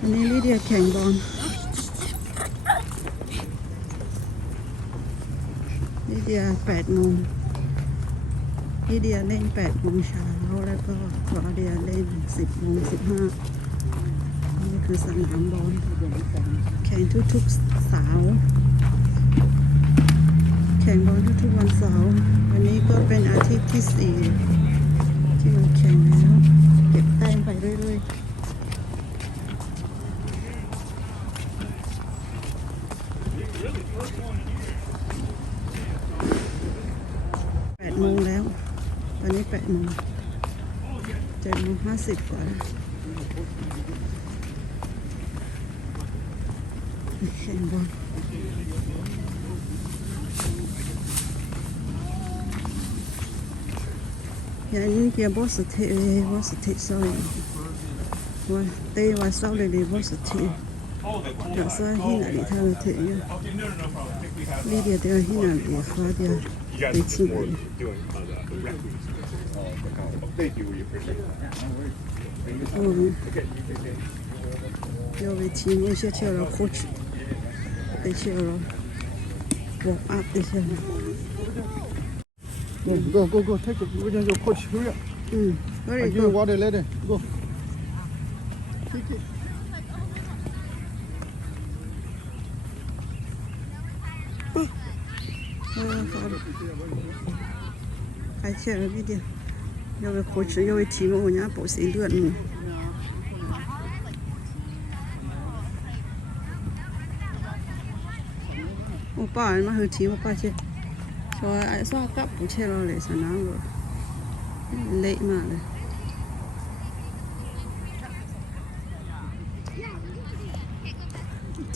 วันนี้ลิเดียแข่งบอลลิเดีย8 โมงลิเดียเล่น8 โมงเช้าแล้วก็คลอเดียเล่น10 โมง 15นี่คือสนามบอลแข่งทุกๆเสาร์แข่งบอลทุกๆวันเสาร์วันนี้ก็เป็นอาทิตย์ที่4ที่เราแข่งแล้วเก็บแต้มไปเรื่อยๆ8 โมงแล้วตอนนี้8 โมง7 โมง 50 กว่าแข่งบอลอย่างเกี่ยวกับสถิติว่าสถิติสอยว่าเตะว่าเศร้าเลยดีว่าสถิติจะสร้างที่ไหนทางเถียงลีเดียเดียวที่ไหนคลาเดียไปที่ไหน要为题目先去了过去，得去了 walk up 一下。Go, take it. We can go coach here. Very good. Water later. Go. Take it. 开起来一点，要为过去，要为题目我家保谁热呢？我爸嘛后题我爸去，说哎啥个不去了嘞，是哪个？累嘛嘞。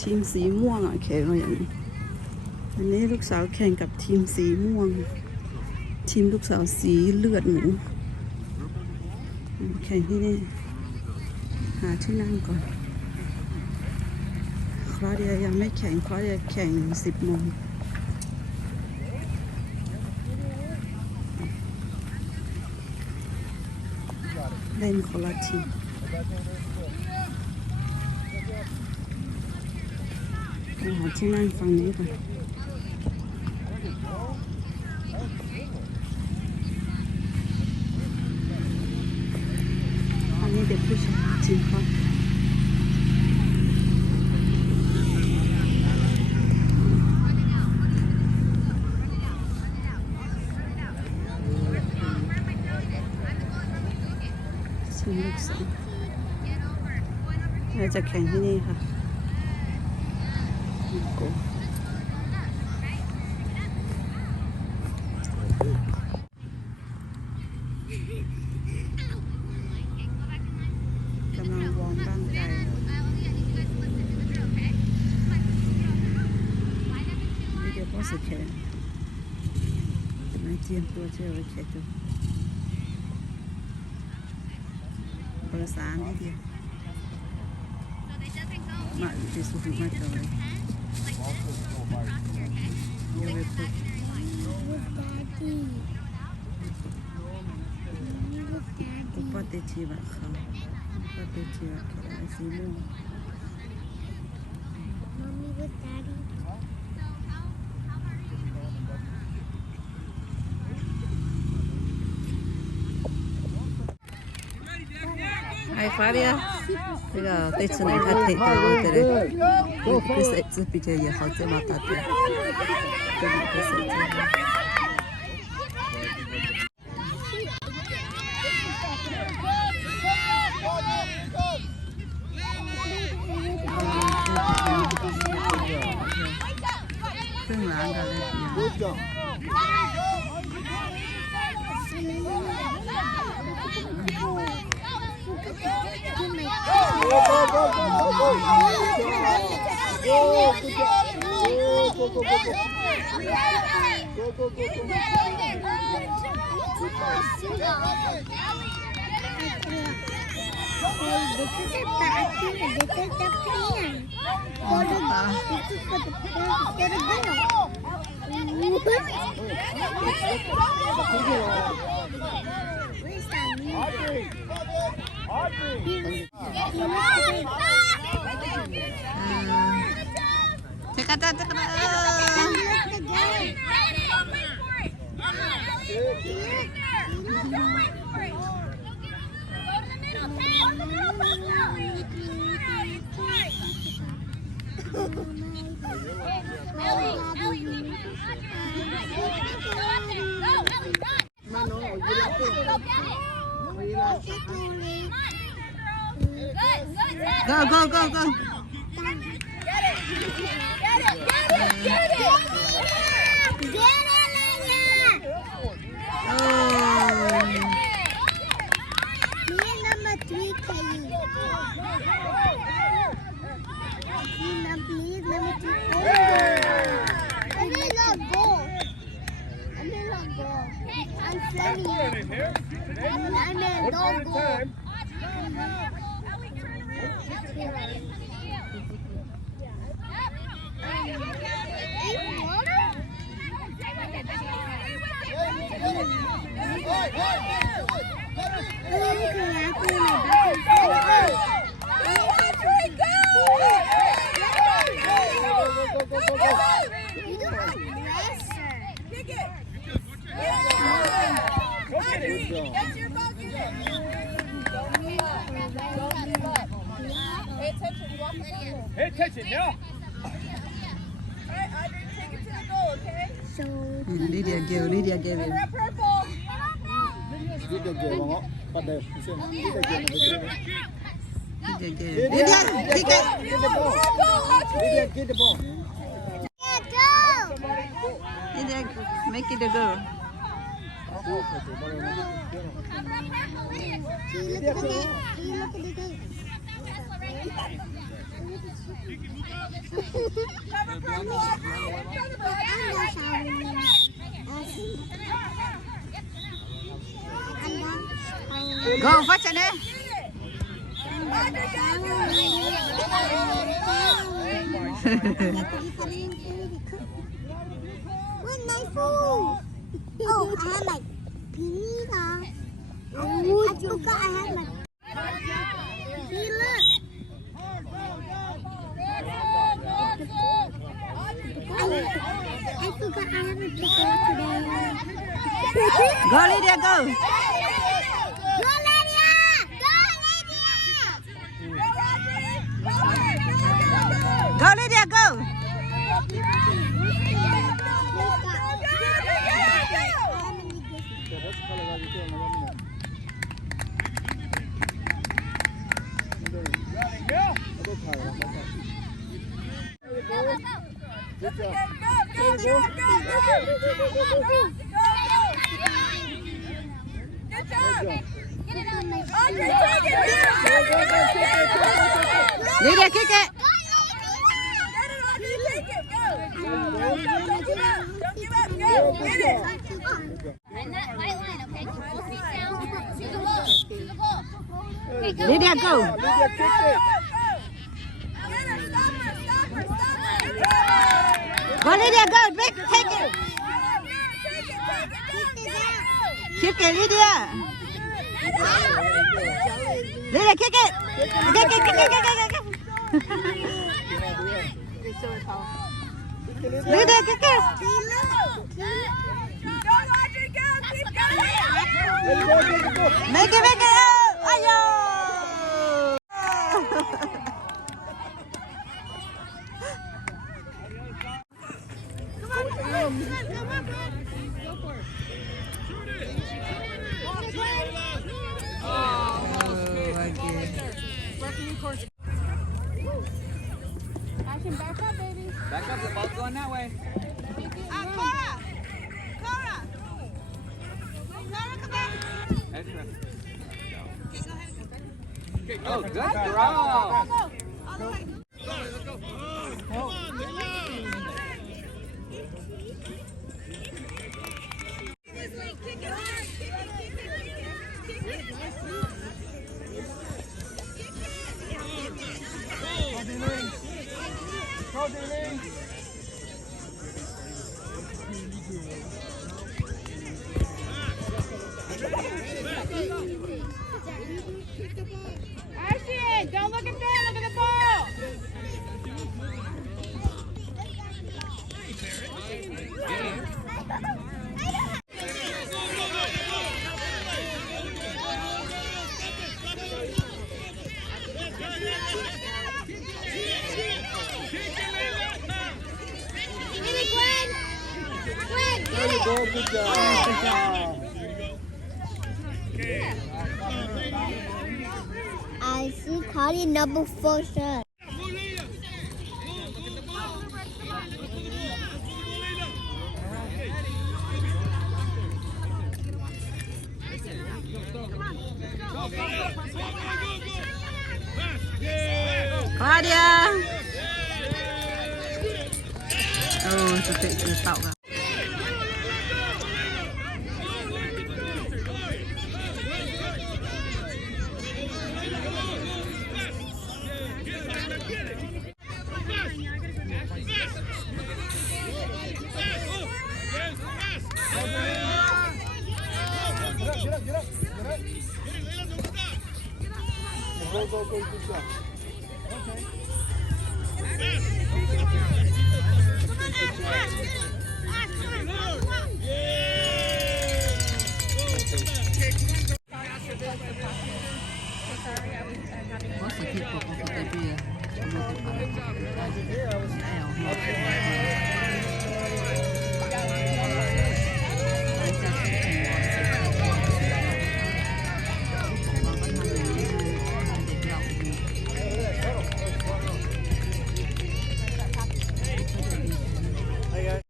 ทีมสีม่วงอ่ะแข่งอย่างนี้วันนี้ลูกสาวแข่งกับทีมสีม่วงทีมลูกสาวสีเลือดหมูแข่งที่นี่หาที่นั่งก่อนคลอเดียยังไม่แข่งคลอเดียแข่ง10 โมงเล่นคนละทีมหาที่นั่งฝั่งนี้ก่อนอันนี้เด็กผู้ชายทีมเขาทีมลูกสาวเราจะแข่งที่นี่ค่ะกำลังวอร์มร่างกายนี่เดี๋ยวพ่อสุดแขนไม่เตรียมตัวเชื่อไว้แค่ตัวเบอร์3นี่เดียวมาที่สุดมาจอยเดี๋ยวไปพูดอุปติชีวะเขาอุปติชีวะเขาสีม่วง哎，快点！这个对吃奶他腿对不对？对谁子比较也好，这么大点，对谁子。更难的嘞。Audrey! Go, go, go, go. Get it! Get it! Get it! Oh. Me number 3, please. Please, number 2. I may not go. I'm sorry. I may not go. Pay attention, yeah. Lydia give it. Lydia gave it. Lydia give it. Lydia, get the ball. Lydia, get the ball. Lydia, make it a girl. Go, what's your name? Oh, I have my pizza. I forgot I have my pizza. I forgot I have a pizza today. Go, Lydia, go. Go, Lydia! Go, Lydia, go. Lydia, kick it. Lydia, go. Lydia, kick it. Go, Lydia, go. Take it. Kick it, Lydia. Lydia, kick it. Kick. Lydia, kick it. Make it. Ayo. Back up, the ball's going that way. Cora, come back. Extra. Oh, good throw. Ashton, don't look at there, look at the ball. There you go, good job. Cardi number 4 shot. Claudia. Oh, thực sự tự tạo cả. Go, go, go, good job. Okay.